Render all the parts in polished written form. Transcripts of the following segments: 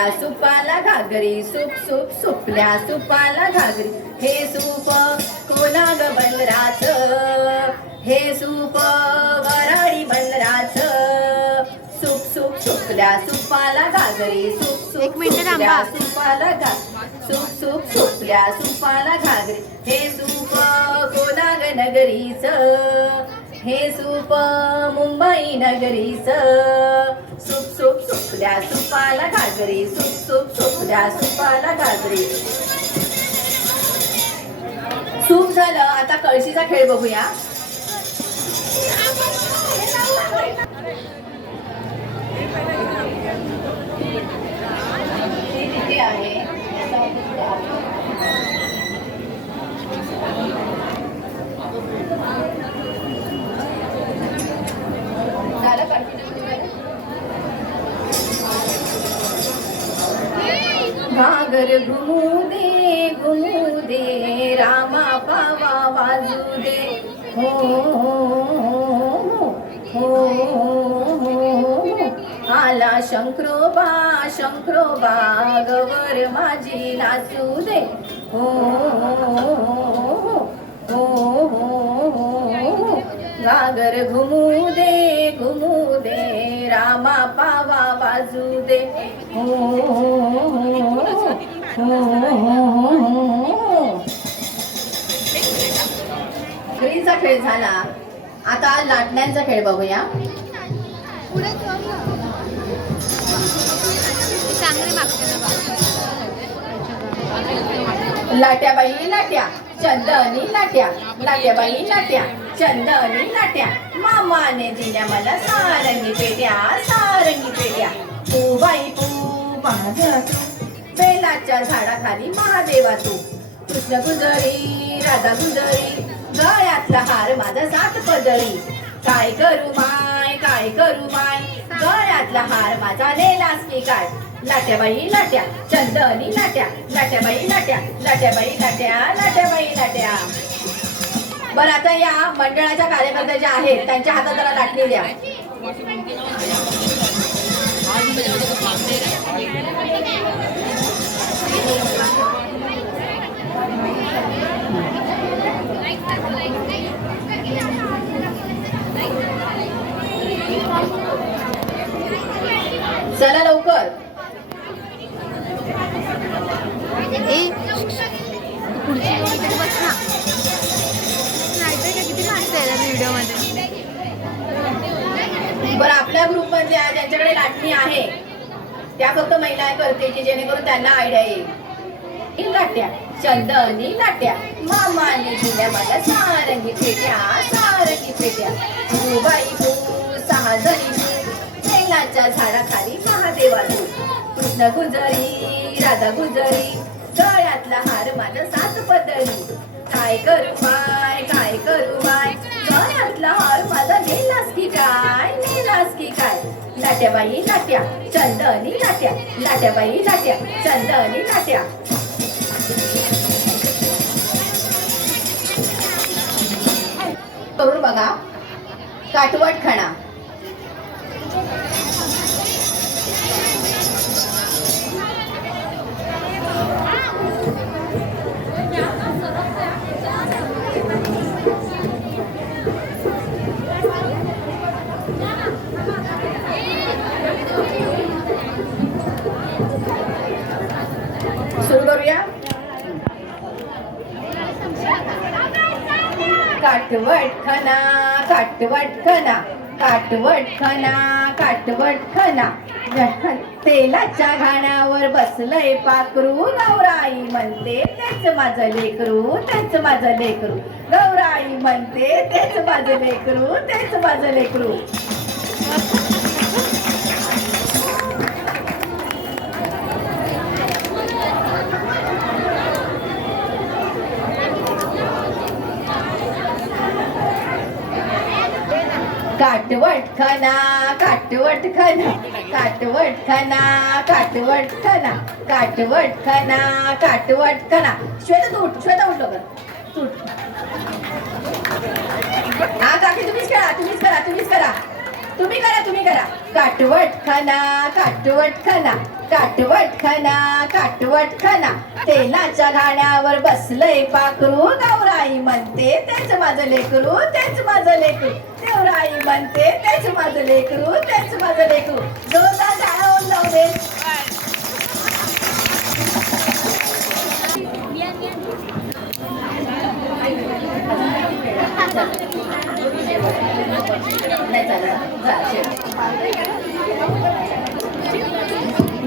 सुपल्या सुपाला घागरी सूप सूप सुपल्या सुपाला घागरी हे सूप कोणा ग बंदराच हे सूप वराडी बंदराच सूप सूप सुपल्या सुपाला घागरी सूप सूप सुपल्या सुपाला सूप सूप सुपल्या सुपाला घागरी हे सूप कोणा ग नगरीच हे सूप मुंबई नगरीच सूप सूप सुपल्या सुपाला घागरी सूप सूप सुपल्या सुपाला घागरी सूप झालं. आता कळशीचा खेळ बघूया. किती आहे घागर घुमू दे रामा पावा वाजू दे हो हो हो आला शंकरोबा शंकरोबा गवर माझी नाचू दे हो हो हो घागर घुमू दे रामा पावा वाजू दे हो घरीचा खेळ झाला. आता लाटण्यांचा खेळ बघूया. लाट्याबाई लाट्या चंदनी लाट्या लाट्याबाई लाट्या चंदनी लाट्या मामाने दिल्या मला सारंगी पेट्या तू बाई तू माझ्या बेलाच्या झाडाखाली महादेवा तू कृष्ण गुजरी राधा गुजरी गळ्यातला हार माझा 7 पदरी काय करू माय गळ्यातला हार माझा नेलास की काय लाट्याबाई लाट्या चंदनी लाट्या लाट्याबाई लाट्या लाट्याबाई लाट्या लाट्याबाई लाट्या. बरं आता या मंडळाच्या कार्यकर्त्या ज्या आहेत त्यांच्या हातात जरा लाटणी द्या. चला लवकर. बरं आपल्या ग्रुप मधल्या ज्यांच्याकडे लाटणी आहे त्या फक्त महिला करते की जेणेकरून त्यांना आयडिया येईल. लाट्या चंदनी लाट्या मामाने दिल्या मला सारंगी पेट्या तू बाई तू 6 जणी बेलाच्या झाडाखाली महादेवा तू कृष्ण गुजरी राधा गुजरी गळ्यातला हार माझा 7 पदरी काय करू माय गळ्यातला हार माझा नेलास की काय लाट्याबाई लाट्या चंदनी लाट्या लाट्याबाई लाट्या चंदनी लाट्या. करून बघा. काटवट खणा सुरू करूया. काटवट खना तेलाच्या घाण्यावर बसलंय पाखरू गौराई म्हणते तेच माझं लेकरू गौराई म्हणते तेच माझं लेकरू. काटवट खना श्वेता उठ लवकर. हा काकी तुम्हीच करा. काटवट खना काटवट खना तेलाच्या घाण्यावर बसलंय पाखरू गौराई म्हणते तेच माझं लेकरू तेच माझं लेकरू देवराई म्हणते तेच माझं लेकरू तेच माझं लेकरू जोरदार टाळ्या लावून दे. नाही चालत जा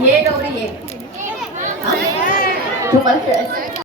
ये गौरी ये. तुम्हाला खेळायचं